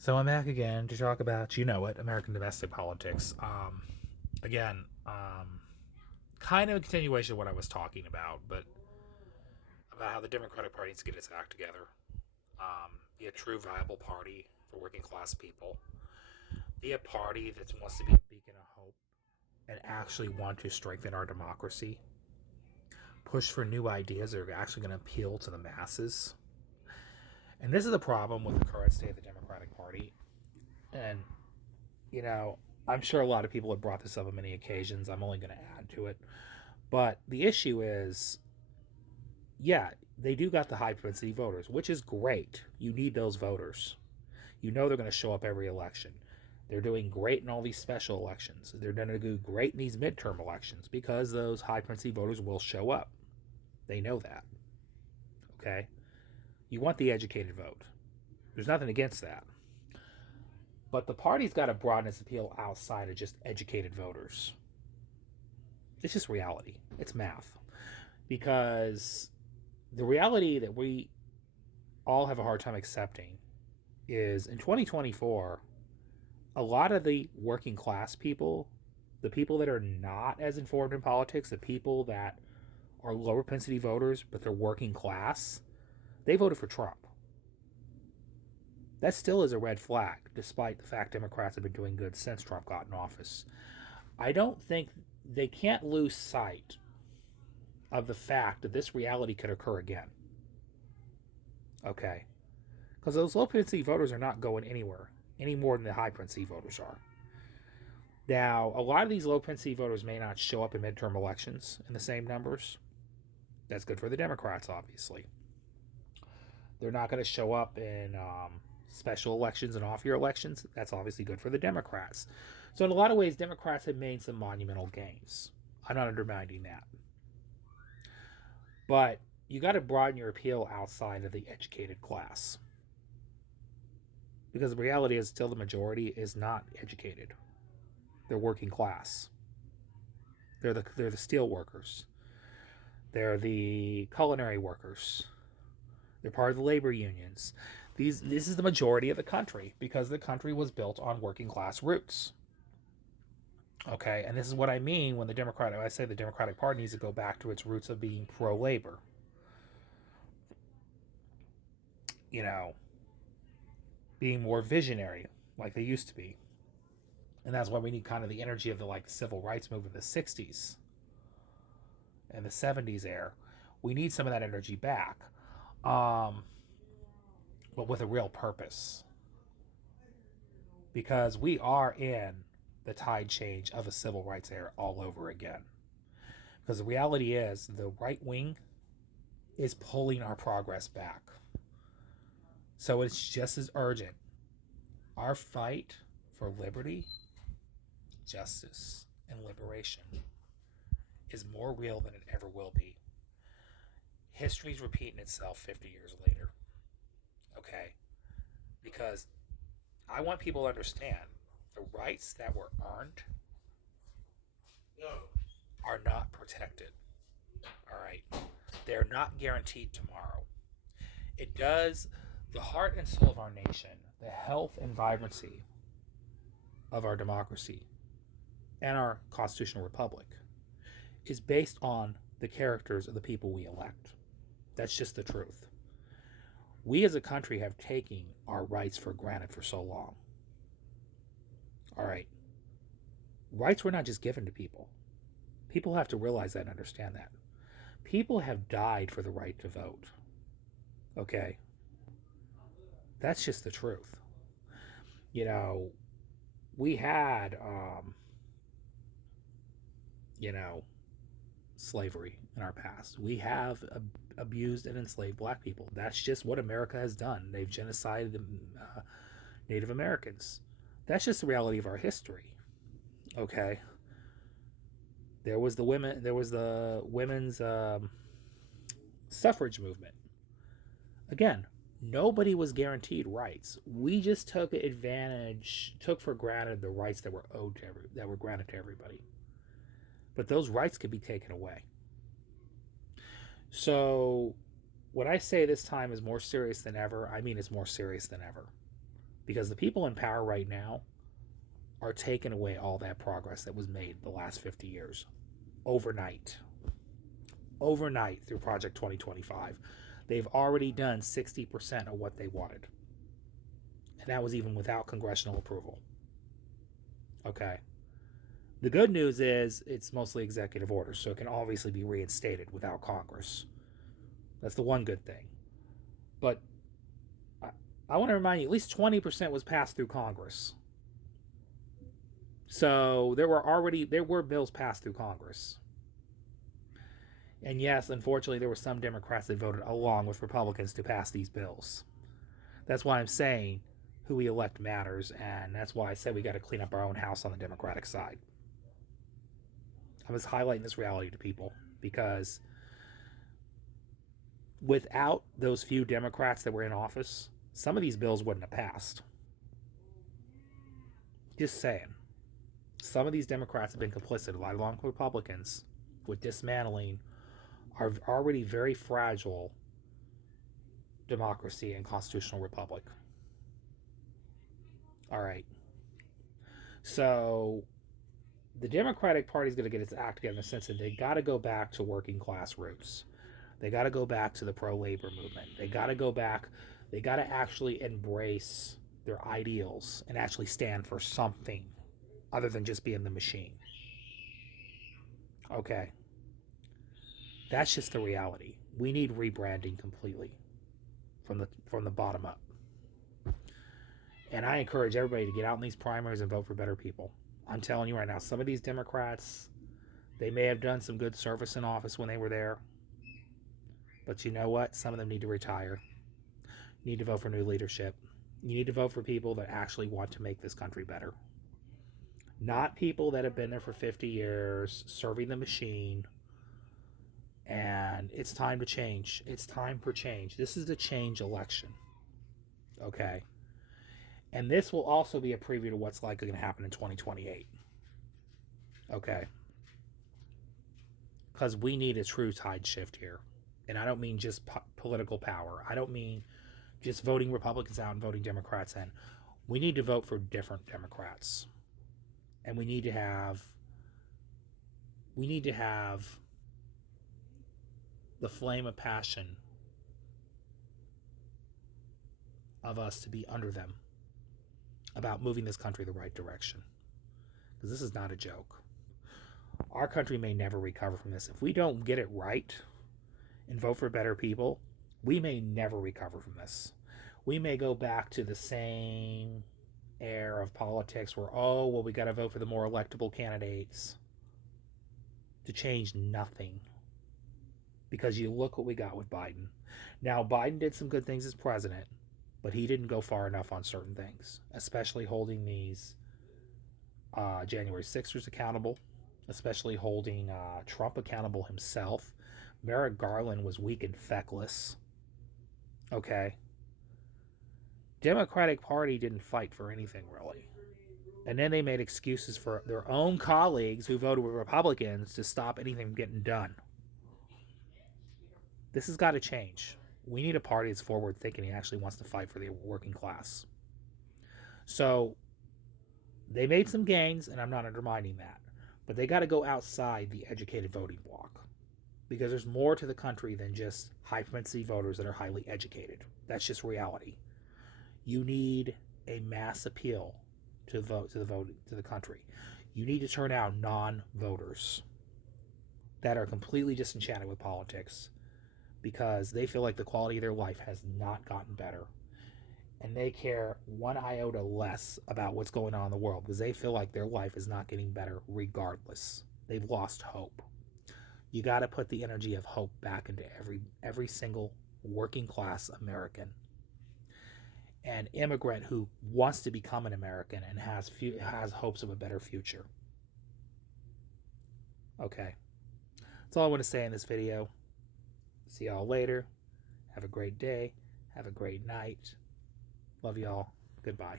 So I'm back again to talk about, you know what, American domestic politics. Again, kind of a continuation of what I was talking about, but about how the Democratic Party needs to get its act together, be a true viable party for working class people, be a party that wants to be a beacon of hope and actually want to strengthen our democracy, push for new ideas that are actually going to appeal to the masses. And this is the problem with the current state of the Democratic Party. And you know, I'm sure a lot of people have brought this up on many occasions. I'm only going to add to it. But the issue is, yeah, they do got the high propensity voters, which is great. You need those voters. You know they're going to show up every election. They're doing great in all these special elections. They're going to do great in these midterm elections because those high propensity voters will show up. They know that. Okay? You want the educated vote. There's nothing against that. But the party's got to broaden its appeal outside of just educated voters. It's just reality. It's math. Because the reality that we all have a hard time accepting is in 2024, a lot of the working class people, the people that are not as informed in politics, the people that are lower propensity voters, but they're working class, they voted for Trump. That still is a red flag, despite the fact Democrats have been doing good since Trump got in office. I don't think they can't lose sight of the fact that this reality could occur again. Okay. Because those low propensity voters are not going anywhere any more than the high propensity voters are. Now, a lot of these low propensity voters may not show up in midterm elections in the same numbers. That's good for the Democrats, obviously. They're not going to show up in special elections and off year elections. That's obviously good for the Democrats. So, in a lot of ways, Democrats have made some monumental gains. I'm not undermining that. But you got to broaden your appeal outside of the educated class. Because the reality is, still the majority is not educated. They're working class. They're the steel workers. They're the culinary workers. They're part of the labor unions. This is the majority of the country because the country was built on working class roots. Okay, and this is what I mean when I say the Democratic Party needs to go back to its roots of being pro labor. You know, being more visionary like they used to be. And that's why we need kind of the energy of the civil rights movement of the 60s and the 70s era. We need some of that energy back, um, but with a real purpose. Because we are in the tide change of a civil rights era all over again. Because the reality is, the right wing is pulling our progress back. So it's just as urgent. Our fight for liberty, justice, and liberation is more real than it ever will be. History's repeating itself 50 years later. Okay? Because I want people to understand the rights that were earned are not protected. All right? They're not guaranteed tomorrow. It does the heart and soul of our nation, the health and vibrancy of our democracy and our constitutional republic is based on the characters of the people we elect. That's just the truth. We as a country have taken our rights for granted for so long. All right. Rights were not just given to people. People have to realize that and understand that. People have died for the right to vote. Okay? That's just the truth. You know, we had, you know, slavery in our past. We have abused and enslaved black people. That's just what America has done. They've genocided the Native Americans. That's just the reality of our history. Okay. There was the women's suffrage movement. Again, nobody was guaranteed rights. We just took for granted the rights that that were granted to everybody. But those rights could be taken away. So, when I say this time is more serious than ever, I mean it's more serious than ever. Because the people in power right now are taking away all that progress that was made the last 50 years overnight. Overnight through Project 2025. They've already done 60% of what they wanted. And that was even without congressional approval. Okay. The good news is it's mostly executive orders, so it can obviously be reinstated without Congress. That's the one good thing. But I want to remind you, at least 20% was passed through Congress. So there were bills passed through Congress. And yes, unfortunately, there were some Democrats that voted along with Republicans to pass these bills. That's why I'm saying who we elect matters, and that's why I said we got to clean up our own house on the Democratic side. I was highlighting this reality to people because without those few Democrats that were in office, some of these bills wouldn't have passed. Just saying. Some of these Democrats have been complicit, along with Republicans, with dismantling our already very fragile democracy and constitutional republic. All right. So the Democratic Party is going to get its act together in the sense that they got to go back to working class roots. They got to go back to the pro-labor movement. They got to go back. They got to actually embrace their ideals and actually stand for something other than just being the machine. Okay. That's just the reality. We need rebranding completely from the bottom up. And I encourage everybody to get out in these primaries and vote for better people. I'm telling you right now, some of these Democrats, they may have done some good service in office when they were there. But you know what? Some of them need to retire. You need to vote for new leadership. You need to vote for people that actually want to make this country better. Not people that have been there for 50 years, serving the machine. And it's time to change. It's time for change. This is the change election. Okay? And this will also be a preview to what's likely going to happen in 2028. Okay? Because we need a true tide shift here. And I don't mean just political power. I don't mean just voting Republicans out and voting Democrats in. We need to vote for different Democrats. And we need to have the flame of passion of us to be under them about moving this country the right direction. Because this is not a joke. Our country may never recover from this. If we don't get it right and vote for better people, we may never recover from this. We may go back to the same era of politics where, we got to vote for the more electable candidates to change nothing. Because you look what we got with Biden. Now, Biden did some good things as president, but he didn't go far enough on certain things, especially holding these January 6ers accountable, especially holding Trump accountable himself. Merrick Garland was weak and feckless. Okay. Democratic Party didn't fight for anything, really. And then they made excuses for their own colleagues who voted with Republicans to stop anything from getting done. This has got to change. We need a party that's forward-thinking and actually wants to fight for the working class. So they made some gains, and I'm not undermining that. But they got to go outside the educated voting bloc. Because there's more to the country than just high-propensity voters that are highly educated. That's just reality. You need a mass appeal to the country. You need to turn out non-voters that are completely disenchanted with politics because they feel like the quality of their life has not gotten better. And they care one iota less about what's going on in the world because they feel like their life is not getting better regardless. They've lost hope. You got to put the energy of hope back into every single working class American and immigrant who wants to become an American and has hopes of a better future. Okay. That's all I want to say in this video. See y'all later. Have a great day. Have a great night. Love y'all. Goodbye.